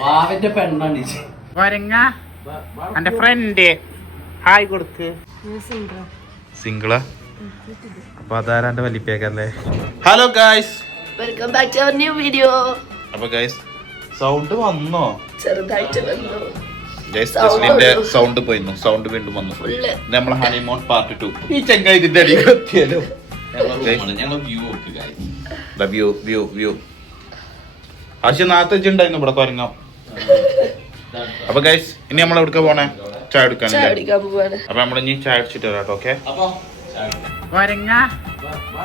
വാവന്റെ പെണ്ണാണ്. വരങ്ങ. എന്റെ friend hi കൊടുക്ക്. സിംഗിളാ. അപ്പൊ അതാരാ എന്റെ വലിപ്പേക്കല്ലേ hello guys welcome back to our new video അപ്പൊ ഗായ്സ് സൗണ്ട് വന്നോ? ചെറുതായിട്ട് വന്നു. ഗൈസ് Sound ജസ്ലിന്റെ സൗണ്ട് പോയിരുന്നു സൗണ്ട് വീണ്ടും വന്നു. നമ്മളെ ഹണിമോൺ പാർട്ട് ടു ഈ ചെങ്ക ഇതിന്റെ അടിയിൽ എത്തിയാലോ? വ്യൂ. വ്യൂ വ്യൂ നാളത്തെ വെച്ചിട്ടുണ്ടായിരുന്നു ഇവിടെ കൊരങ്ങാം. അപ്പൊ ഗൈസ് ഇനി നമ്മൾ എവിടെ പോണേ? ചായ എടുക്കാൻ അപ്പൊ നമ്മൾ ഇനി ചായ അടിച്ചിട്ട് വരാം ഓക്കെ വരങ്ങ.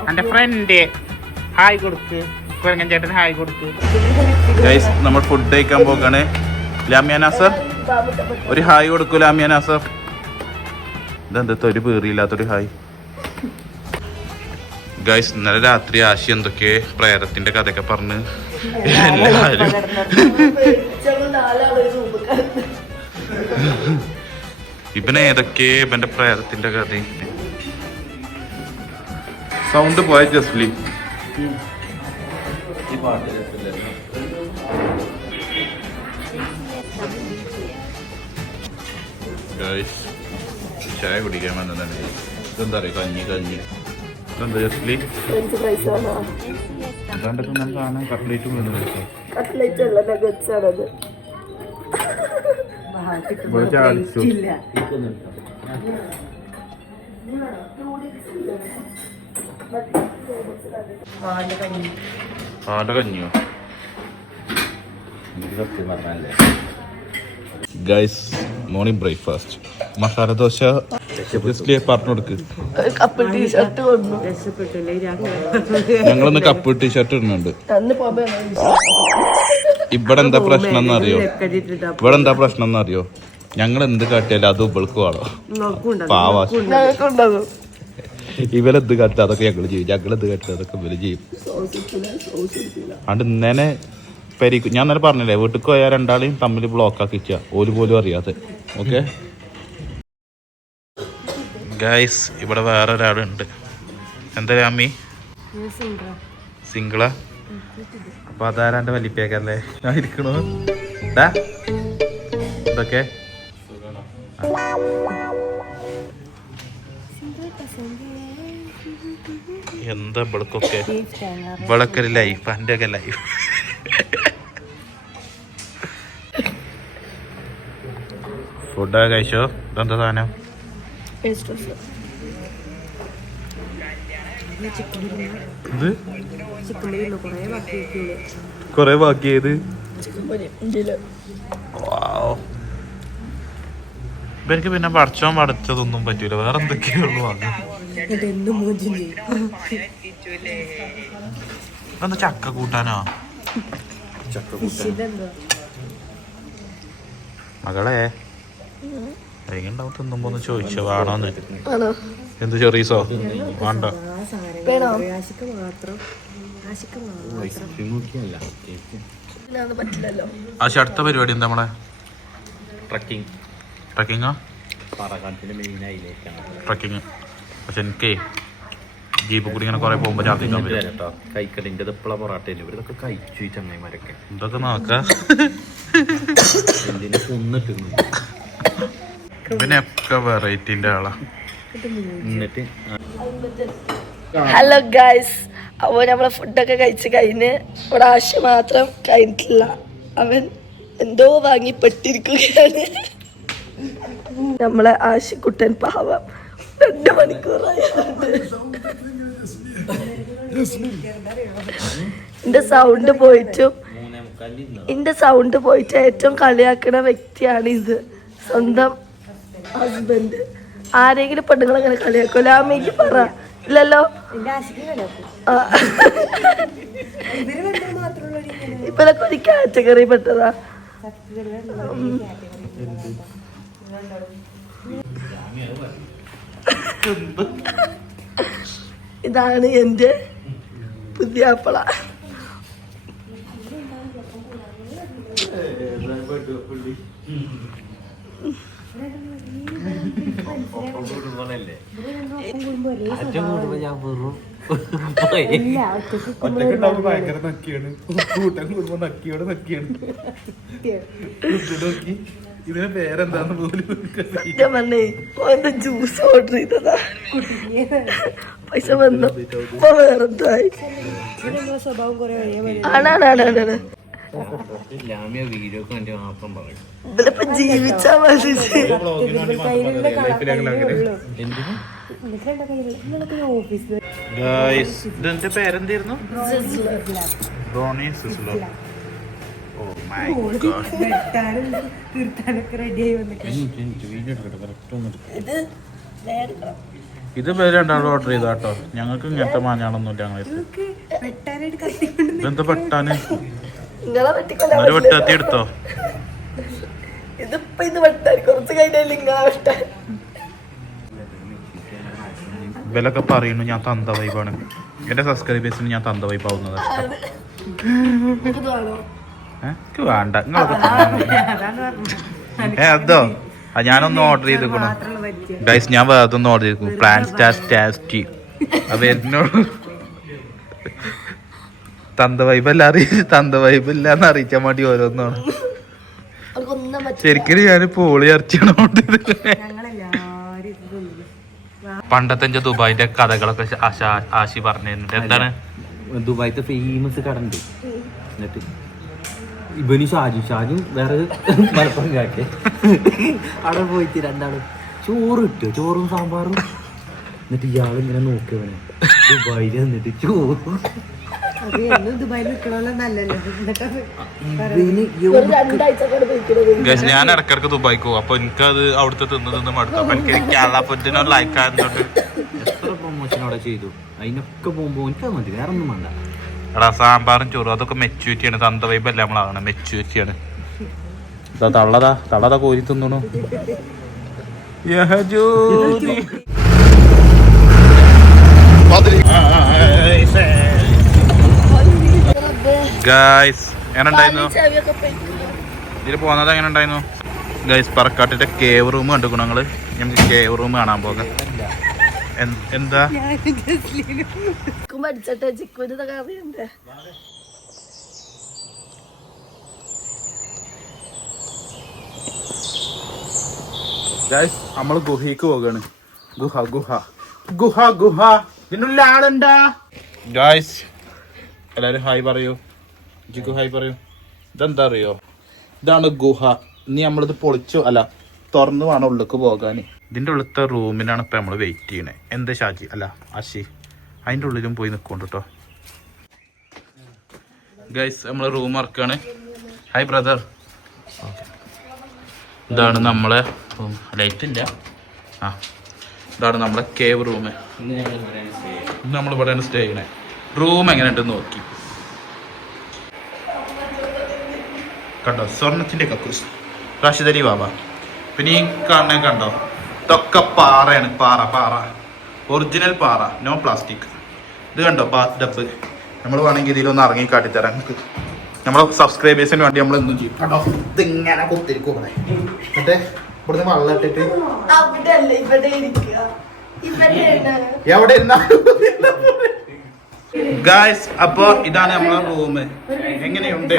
എന്റെ ഫ്രണ്ട് ഹായ് കൊടുക്ക്. കുരങ്ങൻ ചേട്ടൻ ഹായ് കൊടുക്ക്. ഗൈസ് നമ്മൾ ഫുഡ് കഴിക്കാൻ പോകാണ്. ലാമിയ നാസർ? ഒരു ഹായ് കൊടുക്കൂ ലാമിയ നാസർ. ഇതെന്താ ഒരു പേറിയില്ലാത്തൊരു ഹായ് ഗൈസ് ഇന്നലെ രാത്രി ആശി എന്തൊക്കെ പ്രേരത്തിന്റെ കഥയൊക്കെ പറഞ്ഞ് എല്ലാരും. ഇവന് ഏതൊക്കെ ഇവന്റെ പ്രേരത്തിന്റെ കഥ? സൗണ്ട് പോയ ജസ്ലി? ചായ കുടിക്കാൻ വന്നതാണ്. ഇതെന്താ പറയുക കഞ്ഞി കഞ്ഞി. ഫ്രൈസ് ആണോ? അതാണ്ടൊക്കെ ഞാൻ കാണാൻ കട്ട്ലേറ്റും കഴിക്കാൻ കട്ട്ലറ്റ് അല്ല നഗറ്റ്സ് ആണത്. ആടെ കഞ്ഞിയോ? സത്യം പറഞ്ഞല്ലേ guys morning breakfast masala dosa പറഞ്ഞു കൊടുക്ക്. ഒരു കപ്പിൾ ടീഷർട്ട് കൊണ്ടു. ഞങ്ങളിന്ന് കപ്പ് ടീഷർട്ട് ഇടുന്നുണ്ട്. ഇവിടെ എന്താ പ്രശ്നം എന്നറിയോ ഇവിടെ എന്താ പ്രശ്നം എന്നറിയോ ഞങ്ങൾ എന്ത് കാട്ടിയാലും അത് ഇവൾക്ക് വേണോ. പാവാ ഇവരെന്ത് കാട്ടുക അതൊക്കെ ഞങ്ങൾ ചെയ്യും. ഞങ്ങൾ എന്ത് കാട്ടുക അതൊക്കെ ഇവർ ചെയ്യും. അതുകൊണ്ട് ഇന്നലെ പരിക്കും ഞാൻ നേരെ പറഞ്ഞില്ലേ വീട്ടിൽ പോയാൽ രണ്ടാളെയും തമ്മിൽ ബ്ലോക്ക് ആക്കി വെക്കുക ഓൽ പോലും അറിയാതെ. ഓക്കെ ഗൈസ് ഇവിടെ വേറെ ഒരാളുണ്ട് എന്താ രാമി? സിംഗിളാ? അപ്പൊ അതാരാ എന്റെ വലിപ്പേക്കല്ലേ ഞാൻ ഇരിക്കണു. ഡാ ഇതൊക്കെ. എന്താ ഇവിടക്കൊക്കെ ഇവിടൊക്കെ ഒരു ലൈഫ് എന്റെ ഒക്കെ ലൈഫ് ഫുഡൊക്കെ കഴിച്ചോ? ഇതെന്താ സാധനം? ഇത് കൊറേ ബാക്കി ഏത്? എനിക്ക് പിന്നെ പഠിച്ചോൻ പഠിച്ചതൊന്നും പറ്റൂല. വേറെ എന്തൊക്കെയുള്ളു എന്താ ചക്ക കൂട്ടാനോ? മകളെ. ഉണ്ടാവും തിന്നുമ്പോ ഒന്ന് ചോദിച്ചോ വേണോന്ന്? എന്ത് ചെറീസോ? വേണ്ട. ആശ അടുത്ത പരിപാടി എന്താ നമ്മളെ ട്രക്കിംഗ് ട്രക്കിങ്ങോ ട്രക്കിങ് പക്ഷെ എനിക്ക് ജീപ്പ് കൂടി ഇങ്ങനെ കുറെ പോകുമ്പോൾ ഛർദ്ദിക്കാൻ പറ്റും കേട്ടോ കൈക്കലിന്റെ ഇപ്പള പൊറാട്ടേന് ഇവരൊക്കെ കഴിച്ചു എന്തൊക്കെ ഇതൊക്കെ നോക്ക? എന്തിനു കൊന്നിട്ടിരുന്നു പിന്നെ ഒക്കെ വെറൈറ്റിന്റെ ആളാ. എന്നിട്ട് ഹലോ ഗായ്സ് അപ്പോൾ നമ്മളെ ഫുഡൊക്കെ കഴിച്ച് കഴിഞ്ഞ് ഇവിടെ ആശ മാത്രം കഴിഞ്ഞിട്ടില്ല. അവൻ എന്തോ വാങ്ങി പെട്ടിരിക്കുകയാണ് നമ്മളെ ആശിക്കുട്ടൻ പാവം. രണ്ട് മണിക്കൂറായി. എന്റെ സൗണ്ട് പോയിട്ടും എന്റെ സൗണ്ട് പോയിട്ട് ഏറ്റവും കളിയാക്കുന്ന വ്യക്തിയാണ് ഇത്. സ്വന്തം ഹസ്ബൻഡ് ആരെങ്കിലും പെണ്ണുങ്ങൾ അങ്ങനെ കളിയാക്കൂല? അമ്മയ്ക്ക് പറ. ഇല്ലല്ലോ. ഇപ്പൊ ഇതൊക്കെ ഒരു കാറ്റഗറി പെട്ടതാ. ഇതാണ് എന്റെ പുതിയ അപ്പള കൂടുമ്പോ ഞാൻ വെറും. ഒറ്റക്കുണ്ടാവുമ്പോ ഭയങ്കര നക്കിയാണ് കൂട്ടം കൂടുമ്പോ നക്കിയോടെ നക്കിയാണ് നോക്കി ഇതിന് പേരെന്താന്ന് പോലും ജ്യൂസ് ഓർഡർ ചെയ്തതാ പൈസ വന്നു ഇപ്പൊ വേറെന്തായി ആണാണാണാണ് ലാമിയ വീഡിയോ കണ്ടി മാത്രം പറയും. ഇതിലിപ്പോ ജീവിച്ചാ മതി. ഇതിന്റെ പേരെന്തായിരുന്നു? ധോണി സുസ്ലോ. ഇത് പേര് രണ്ടാളും ഓർഡർ ചെയ്ത കേട്ടോ. ഞങ്ങൾക്ക് ഇങ്ങനത്തെ മാഞ്ഞാളൊന്നുമില്ല ഞങ്ങൾ ഇതെന്താ പെട്ടാന്? നിങ്ങളെ വെട്ടിക്കൊല്ലാൻ വെട്ടാത്തി എടുത്തോ? ഇതിപ്പോ ഇത് വെട്ടാൻ കുറച്ച് കഴിഞ്ഞാൽ നിങ്ങളെ വെട്ടാൻ. ഇവലൊക്കെ പറയുന്നു ഞാൻ തന്ത വൈബാണ് എന്റെ സബ്സ്ക്രൈബേഴ്സിന് ഞാൻ തന്ത വൈബ് ആവുന്നത് എനിക്ക് വേണ്ട. നിങ്ങളൊക്കെ ഏ അതോ? ഞാനൊന്ന് ഓർഡർ ചെയ്തേക്കണു? ഗൈസ് ഞാൻ വേറെ ഒന്ന് ഓർഡർ ചെയ്തേക്കും പ്ലാൻ സ്റ്റാർ സ്റ്റാസ്റ്റി അത് എന്നോട് തന്ത വൈബ് അല്ല അറിയിച്ച് തന്ത വൈബ് ഇല്ല എന്ന് അറിയിച്ചാൽ വേണ്ടി ഓരോന്നാണ്. ശരിക്കും ഞാൻ പോളി ഇറച്ചിയാണ് ഓർഡർ പണ്ടത്തെ എന്റെ ദുബായിന്റെ കഥകളൊക്കെ ആശ- പറഞ്ഞു എന്താണ്? ദുബായിത്തെ ഫേമസ് കട ഉണ്ട് എന്നിട്ട് ഇബനി ഷാജു. ഷാജു വേറെ മലപ്പുറം കാട്ടെ അവിടെ പോയിട്ട് രണ്ടാളും ചോറ് കിട്ടുമോ ചോറും സാമ്പാറും. എന്നിട്ട് ഇയാൾ ഇങ്ങനെ നോക്കിയവനെ ദുബായിൽ എന്നിട്ട് ചോറ്. ഞാൻ ഇടക്കിടക്ക് ദുബായിക്ക് പോകും അപ്പൊ എനിക്ക് അത് അവിടുത്തെ തിന്ന് തിന്ന് മടുത്തു. അപ്പൊ എനിക്ക് കേരള ആയതുകൊണ്ട് എത്ര പ്രൊമോഷൻ അവിടെ ചെയ്തു? അതിനൊക്കെ പോകുമ്പോ എനിക്കത് മതി. വേറെ ഒന്നും വേണ്ട. എടാ സാമ്പാറും ചോറും അതൊക്കെ മെച്ചൂരിറ്റിയാണ് തന്ത വൈബ് അല്ല നമ്മളാണ് മെച്ചൂരിറ്റിയാണ് ഇതാ തള്ളതാ. തള്ളതാ കോരി തിന്നണു. യഹജൂദി. ഗായ്സ് എങ്ങനെ ഉണ്ടായിരുന്നു ഇതിൽ പോകുന്നത് എങ്ങനെ ഉണ്ടായിരുന്നു ഗൈസ് പറക്കാട്ടിന്റെ കേവ് റൂം കണ്ടുക്കണം ഞങ്ങൾ നമുക്ക് കേവ് റൂം കാണാൻ പോകാം. എന്ത്- ഗൈസ് നമ്മൾ ഗുഹയ്ക്ക് പോകാണ്. ഗുഹ ഗുഹ. ഗുഹ ഗുഹ. ഇതിനുള്ള ആളുണ്ടാ ഗായ്സ് എല്ലാരും ഹായ് പറയൂ. ജിഗു ഹായ് പറയൂ. ഇതെന്താ അറിയോ ഇതാണ് ഗുഹ. ഇനി നമ്മളിത് പൊളിച്ചു അല്ല തുറന്നു വേണം ഉള്ളിക്ക് പോകാൻ. ഇതിന്റെ ഉള്ളിലത്തെ റൂമിനാണ് ഇപ്പൊ നമ്മൾ വെയിറ്റ് ചെയ്യണേ. എന്താ ഷാജി? അല്ല അശി. അതിന്റെ ഉള്ളിലും പോയി നിൽക്കൊണ്ട് കേട്ടോ ഗൈസ് നമ്മൾ റൂം ഇറക്കാണ് ഹായ് ബ്രദർ ഇതാണ് നമ്മളെ റൂം. ലൈറ്റ് ഇല്ല. ആ. ഇതാണ് നമ്മളെ കേവ് റൂം ഇവിടെയാണ് സ്റ്റേ ചെയ്യണേ. റൂം എങ്ങനെയുണ്ടെന്ന് നോക്കി. കണ്ടോ? സ്വർണത്തിന്റെ കക്കൂസ് റാഷിദലി ബാബ. പിന്നെ ഈ കാണുന്ന കണ്ടോ? ഇതൊക്കെ പാറയാണ്. പാറ പാറ. ഒറിജിനൽ പാറ. നോ പ്ലാസ്റ്റിക് ഇത് കണ്ടോ? ബാത്ത് ഡബ് നമ്മൾ വേണമെങ്കിൽ ഇതിലൊന്ന് ഇറങ്ങി കാട്ടിത്തരാം. നമുക്ക് നമ്മളെ സബ്സ്ക്രൈബേഴ്സിന് വേണ്ടി നമ്മൾ എന്തും ചെയ്യും. കണ്ടോ? ഇതിങ്ങനെ കുത്തിരിക്കും ഇവിടെ എന്നിട്ട് ഇവിടുന്ന് വെള്ളം ഇട്ടിട്ട്. ഇരുന്നാ ഇവിടെ ഇരിക്കുക ഇവിടെയാണ് എവിടെ ഗായ്സ് അപ്പൊ ഇതാണ് നമ്മളെ റൂം എങ്ങനെയുണ്ട്.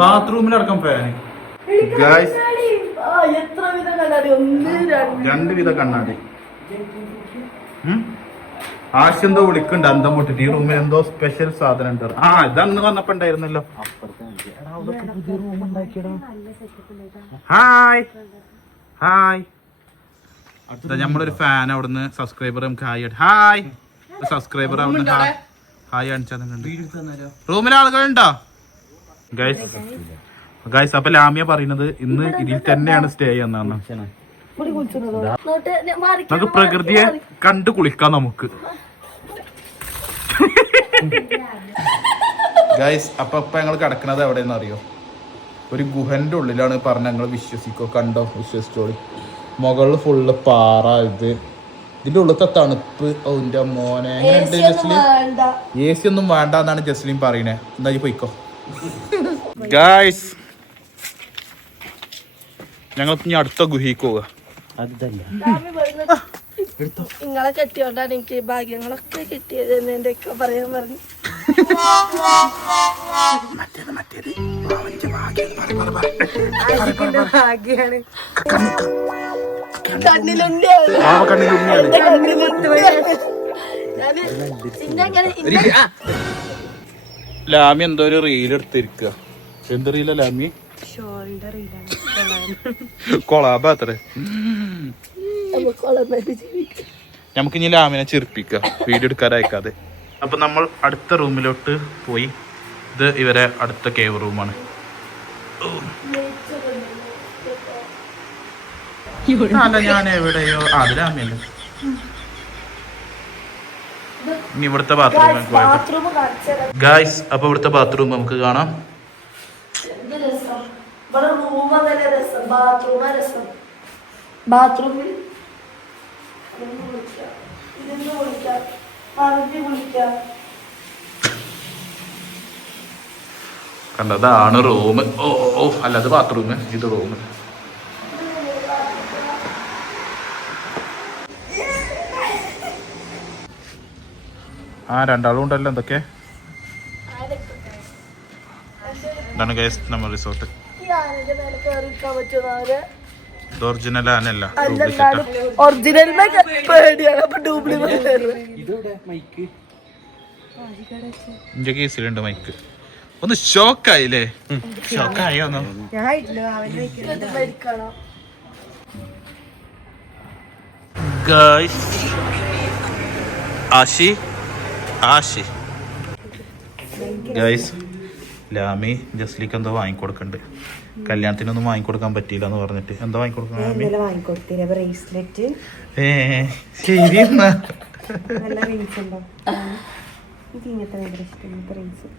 ബാത്റൂമിലടക്കം ഫാന് ഗായ്സ് ആ, എത്ര വിധം കണ്ണാടി? ഒന്ന് രണ്ട്. രണ്ട് വിധ കണ്ണാടി? ആശ് എന്തോ വിളിക്കണ്ട് അന്തം പൊട്ടിട്ട്. ഈ റൂമിൽ എന്തോ സ്പെഷ്യൽ സാധനം ഉണ്ട്. ആ ഇതന്ന് വന്നപ്പോ ഉണ്ടായിരുന്നല്ലോ. ഹായ് ഹായ് നമ്മളൊരു ഫാൻ അവിടുന്ന് സബ്സ്ക്രൈബർ നമുക്ക് ഹായ് ഹായ് സബ്സ്ക്രൈബർ അവിടുന്ന് ഹായ് ഹായ് എടുത്ത് റൂമിൽ ആളുകളുണ്ടോ? ഗൈസ് ഗൈസ് അപ്പൊ ലാമിയ പറയുന്നത് ഇന്ന് ഇതിൽ തന്നെയാണ് സ്റ്റേ എന്നാണ്. നമുക്ക് പ്രകൃതിയെ കണ്ടു കുളിക്കാം നമുക്ക്. ഗൈസ് അപ്പൊ ഇപ്പൊ ഞങ്ങൾ കിടക്കണത് എവിടെയെന്ന് അറിയോ? ഒരു ഗുഹന്റെ ഉള്ളിലാണ് പറഞ്ഞ ഞങ്ങൾ വിശ്വസിക്കോ കണ്ടോ? വിശ്വസിച്ചോളി. മുകളിൽ ഫുള്ള് പാറ ഇത്. ഇതിന്റെ ഉള്ളത്തെ തണുപ്പ്. ഓന്റെ മോനെ. എങ്ങനെയുണ്ട് ജസ്ലിൻ എ സി ഒന്നും വേണ്ട. എന്നാണ് ജസ്ലിൻ പറയണേ. എന്താ ഈ പോയിക്കോ. ഗായ്സ് ഞങ്ങൾ ഇനി അടുത്ത ഗുഹയ്ക്ക് പോവുക. നിങ്ങളെ കെട്ടിയോണ്ടാണ് എനിക്ക് ഭാഗ്യങ്ങളൊക്കെ കിട്ടിയത് എന്ന് എന്റെ ഒക്കെ പറയാൻ പറഞ്ഞു. കണ്ണിലുണ്ടിയാണ് എന്റെ കണ്ണിലുണ്ടിയാണ് ലാമി എന്തോ ഒരു റീൽ എടുത്തിരിക്ക. എന്ത് റീല ലാമി? കൊളാബ അത്ര നമുക്കുള്ള മതി ജീവിക്കാം. നമുക്ക് ഇനി ലാമിനെ ചിരിപ്പിക്ക വീഡിയോ എടുക്കാൻ അയക്കാതെ അപ്പൊ നമ്മൾ അടുത്ത റൂമിലോട്ട് പോയി. ഇത് ഇവരെ അടുത്ത കേവ് റൂമാണ് അല്ല ഞാൻ എവിടെയോ ഇനി ഇവിടുത്തെ ബാത്റൂം ഗായ്സ് അപ്പൊ ഇവിടുത്തെ ബാത്റൂം നമുക്ക് കാണാം. ബാത്റൂമിൽ കണ്ടതാണ് റൂം ഓ ഓ അല്ല അത് ബാത്റൂം ഇത് റൂം ആ രണ്ടാളും ഉണ്ടല്ലോ എന്തൊക്കെ? ഇതാണ് ഗൈസ് നമ്മൾ റിസോർട്ട് ഇത് ഒറിജിനൽ ആനല്ല ഒറിജിനൽ ഇന്റെ കേസിലുണ്ട് മൈക്ക് ഒന്ന് ഷോക്കായില്ലേ ഷോക്കായോ ഗൈസ് ആശി ആശി. ഗൈസ് ലാമി ജസ്ലിക്ക് എന്തോ വാങ്ങിക്കൊടുക്കണ്ട്. കല്യാണത്തിനൊന്നും വാങ്ങിക്കൊടുക്കാൻ പറ്റിയില്ല എന്ന് പറഞ്ഞിട്ട്. എന്താ വാങ്ങിക്കൊടുക്കണം ഏ ശരി എന്നാ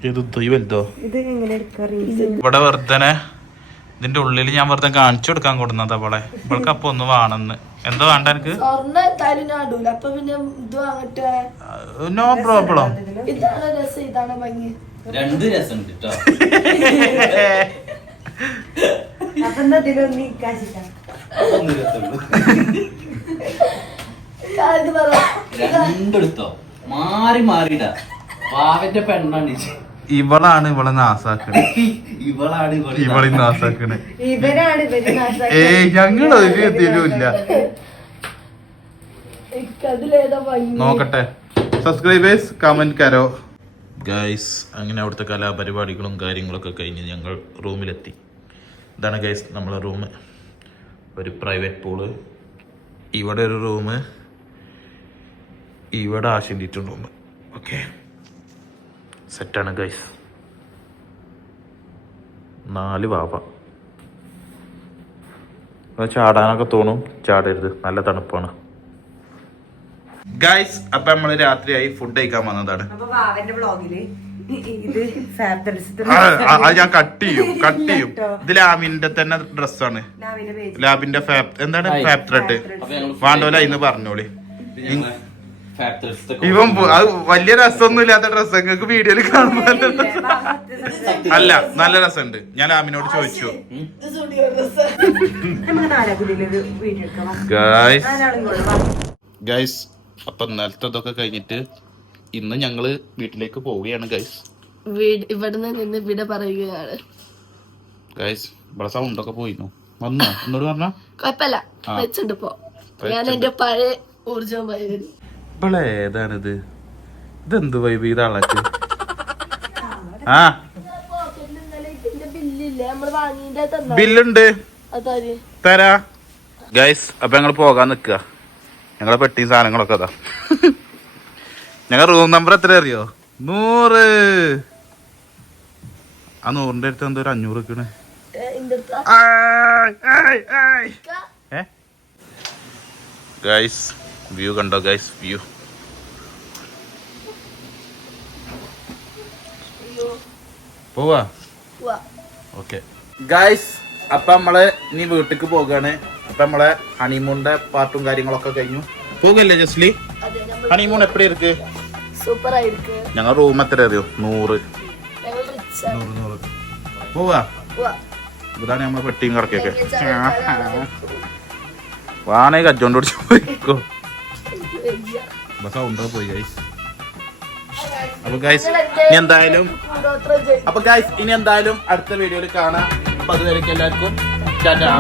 ഇത് വലുതോ? ഇവിടെ വെറുതെ ഇതിന്റെ ഉള്ളിൽ ഞാൻ വെറുതെ കാണിച്ചു കൊടുക്കാൻ കൊടുന്നത് അവളെ ഇവൾക്ക് അപ്പൊ ഒന്ന് വേണമെന്ന്. എന്താ വേണ്ട എനിക്ക്? നോ പ്രോബ്ലം രണ്ട് രസമുണ്ട് കേട്ടോ രണ്ടെടുത്തോ മാറി മാറിയിടാ. പാവന്റെ പെണ്ണാണ് ഇത്. ഇവളാണ് ഇവളെ നാസാക്കണേ. ഇവളാണ് ഇവൾ ഏ നാസാക്കണേ. ഇവരാണ് ഇവർ നാശാക്കി ഏയ് ഞങ്ങൾ ഒരു നോക്കട്ടെ. Subscribers comment കരോ. ഗൈസ് അങ്ങനെ അവിടുത്തെ കലാപരിപാടികളും കാര്യങ്ങളൊക്കെ കഴിഞ്ഞ് ഞങ്ങൾ റൂമിലെത്തി. ഇതാണ് ഗൈസ് നമ്മളെ റൂം ഒരു പ്രൈവറ്റ് പൂൾ ഇവിടെ ഒരു റൂം ഇവിടെ ആശിന്റെ റൂം ഓക്കെ സെറ്റാണ് ഗൈസ് നാല് വാവ. ചാടാനൊക്കെ തോന്നും. ചാടരുത്. നല്ല തണുപ്പാണ്. ഗൈസ് അപ്പൊ നമ്മൾ രാത്രിയായി ഫുഡ് കഴിക്കാൻ വന്നതാണ്. അത് ഞാൻ കട്ട് ചെയ്യും കട്ട് ചെയ്യും. ഇത് ലാബിന്റെ തന്നെ ഡ്രസ്സാണ് ലാബിന്റെ എന്താണ് ഫാപ് ഫാബ് ത്രെഡ് വാണ്ടോല ഇന്ന് പറഞ്ഞോളി. ഇവൻ അത് വലിയ രസമൊന്നും ഇല്ലാത്ത ഡ്രസ്സ് നിങ്ങൾക്ക് വീഡിയോയിൽ കാണുമ്പോ അല്ല നല്ല രസമുണ്ട്. ഞാൻ ആമിനോട് ചോദിച്ചു. ഇത് ഗായ്സ് കൂടെ അപ്പൊ ഇന്നലത്തെ ഇതൊക്കെ കഴിഞ്ഞിട്ട് ഇന്ന് ഞങ്ങൾ വീട്ടിലേക്ക് പോവുകയാണ് ഗൈസ് വീട് ഇവിടുന്ന് നിന്ന് ഇവിടെ പറയുകയാണ്. ഗൈസ് ഇവിടെ സൗണ്ടൊക്കെ പോയിരുന്നു വന്നോ? എന്നോട് പറഞ്ഞ? കുഴപ്പമില്ല. വെച്ചിട്ട് പോ. ഞാൻ എന്റെ പഴയ ഊർജം പയ്യൻ ഇപ്പോൾ ഏതാണിത്? ഇതെന്ത് വൈബ് ഇത് ആളാക്ക് ആ. ബില്ലുണ്ട്. തരാ. ഗൈസ് അപ്പൊ ഞങ്ങൾ പോകാൻ നിക്കുക ഞങ്ങളെ പെട്ടി സാധനങ്ങളൊക്കെ അതാ. ഞങ്ങൾ റൂം നമ്പർ എത്ര അറിയോ? നൂറ്. ആ നൂറിന്റെ അടുത്ത് എന്തോ ഒരു അഞ്ഞൂറ് വെക്കണേ ഗൈസ് വ്യൂ കണ്ടോ ഗൈസ്? വ്യൂ പോവാ? ഓക്കെ. ഗായ്സ് അപ്പൊ നമ്മൾ ഇനി വീട്ടിക്ക് പോകാണ്. അപ്പൊ നമ്മളെ ഹണിമൂണിന്റെ പാട്ടും കാര്യങ്ങളൊക്കെ കഴിഞ്ഞു. പോകല്ലേ ജസ്ലി? ഹണിമൂൺ എപ്പടി ഇരിക്ക്? സൂപ്പർ ആയിരിക്കും ഞങ്ങൾ റൂം എത്ര അറിയോ? നൂറ്. നൂറ് നൂറ്. പോവാ? ഇതാണ് നമ്മളെ പെട്ടിയും കറക്കൊക്കെ വാണേ കച്ചോണ്ട് പിടിച്ചു പോയിക്കോ. ബസ് ഉണ്ട് പോയി ഗൈസ് അപ്പൊ ഗൈസ് ഇനി എന്തായാലും അപ്പൊ ഗൈസ് ഇനി എന്തായാലും അടുത്ത വീഡിയോയിൽ കാണാം. അപ്പൊ അതുവരെ എല്ലാവർക്കും ടാറ്റാ